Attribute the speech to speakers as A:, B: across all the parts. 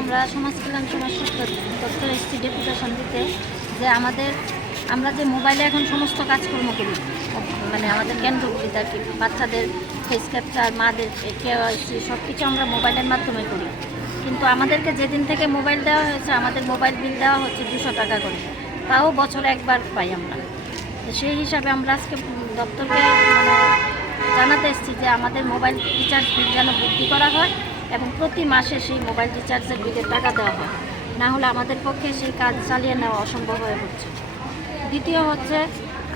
A: আমরা সমাজ কল্যাণ সমাজ দপ্তর এসেছি ডেপুটেশন দিতে যে আমাদের, আমরা যে মোবাইলে এখন সমস্ত কাজকর্ম করি মানে আমাদের কেন্দ্রগুলিতে আর কি বাচ্চাদের ফেস ক্যাপচার মাদের কেওয়াইসি সব কিছু আমরা মোবাইলের মাধ্যমে করি। কিন্তু আমাদেরকে যেদিন থেকে মোবাইল দেওয়া হয়েছে, আমাদের মোবাইল বিল দেওয়া হচ্ছে দুশো টাকা করে। তাও বছরে একবার পাই আমরা। তো সেই হিসাবে আমরা আজকে দপ্তরকে মানে জানাতে এসেছি যে আমাদের মোবাইল রিচার্জ বিল যেন বৃদ্ধি করা হয়। এবং প্রতি মাসে সেই মোবাইল রিচার্জের বিলের টাকা দেওয়া হয়। না হলে আমাদের পক্ষে সেই কাজ চালিয়ে নেওয়া অসম্ভব হয়ে পড়ছে। দ্বিতীয় হচ্ছে,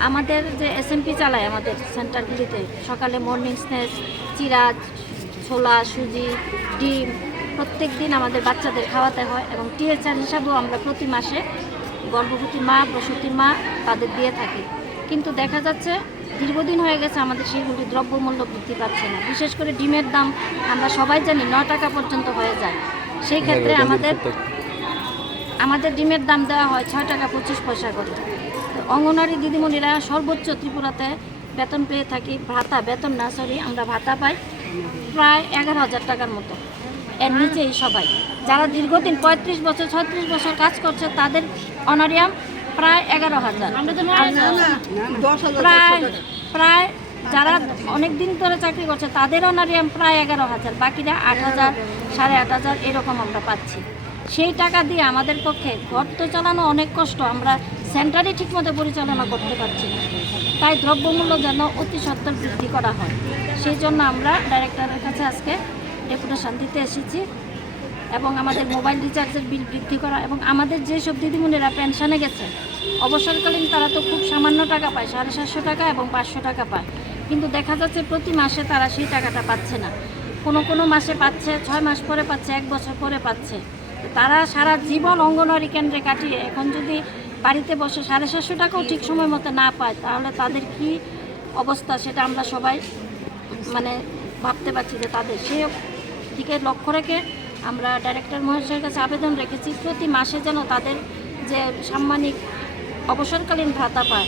A: আমাদের যে এসএমপি চালায় আমাদের সেন্টারগুলিতে, সকালে মর্নিং স্ন্যাক্স চিরাজ, ছোলা, সুজি, ডিম, প্রত্যেক দিন আমাদের বাচ্চাদের খাওয়াতে হয় এবং টিএচআর হিসাবেও আমরা প্রতি মাসে গর্ভবতী মা প্রসূতি মা তাদের দিয়ে থাকি। কিন্তু দেখা যাচ্ছে দীর্ঘদিন হয়ে গেছে আমাদের সেইগুলি দ্রব্যমূল্য বৃদ্ধি পাচ্ছে না। বিশেষ করে ডিমের দাম আমরা সবাই জানি ন টাকা পর্যন্ত হয়ে যায়। সেই ক্ষেত্রে আমাদের আমাদের ডিমের দাম দেওয়া হয় ছয় টাকা পঁচিশ পয়সা করে। তো অঙ্গনওয়াড়ি দিদিমণিরা সর্বোচ্চ ত্রিপুরাতে বেতন পেয়ে থাকি। ভাতা বেতন না সরি আমরা ভাতা পাই প্রায় এগারো হাজার টাকার মতো। এর নিচেই সবাই। যারা দীর্ঘদিন পঁয়ত্রিশ বছর ছত্রিশ বছর কাজ করছে তাদের অনারিয়াম প্রায় এগারো হাজার। প্রায় প্রায় যারা অনেক দিন ধরে চাকরি করছে তাদের অনারিয়াম প্রায় এগারো হাজার, বাকিরা আট হাজার, সাড়ে আট হাজার এরকম আমরা পাচ্ছি। সেই টাকা দিয়ে আমাদের পক্ষে ঘর তো চালানো অনেক কষ্ট, আমরা সেন্টারই ঠিকমতো পরিচালনা করতে পারছি না। তাই দ্রব্যমূল্য যেন অতি সত্তর বৃদ্ধি করা হয়। সেই জন্য আমরা ডাইরেক্টরের কাছে আজকে ডেপুটেশন দিতে এসেছি। এবং আমাদের মোবাইল রিচার্জের বিল বৃদ্ধি করা এবং আমাদের যেসব দিদিমণিরা পেনশনে গেছে, অবসরকালীন তারা তো খুব সামান্য টাকা পায়, সাড়ে সাতশো টাকা এবং পাঁচশো টাকা পায়। কিন্তু দেখা যাচ্ছে প্রতি মাসে তারা সেই টাকাটা পাচ্ছে না। কোনো কোনো মাসে পাচ্ছে, ছয় মাস পরে পাচ্ছে, এক বছর পরে পাচ্ছে। তারা সারা জীবন অঙ্গনওয়াড়ি কেন্দ্রে কাটিয়ে এখন যদি বাড়িতে বসে সাড়ে সাতশো টাকাও ঠিক সময় মতো না পায়, তাহলে তাদের কি অবস্থা সেটা আমরা সবাই মানে ভাবতে পারছি যে তাদের সে দিকে লক্ষ্য রেখে আমরা ডাইরেক্টর মহাশয়ের কাছে আবেদন রেখেছি, প্রতি মাসে যেন তাদের যে সাম্মানিক অবসরকালীন ভাতা পায়।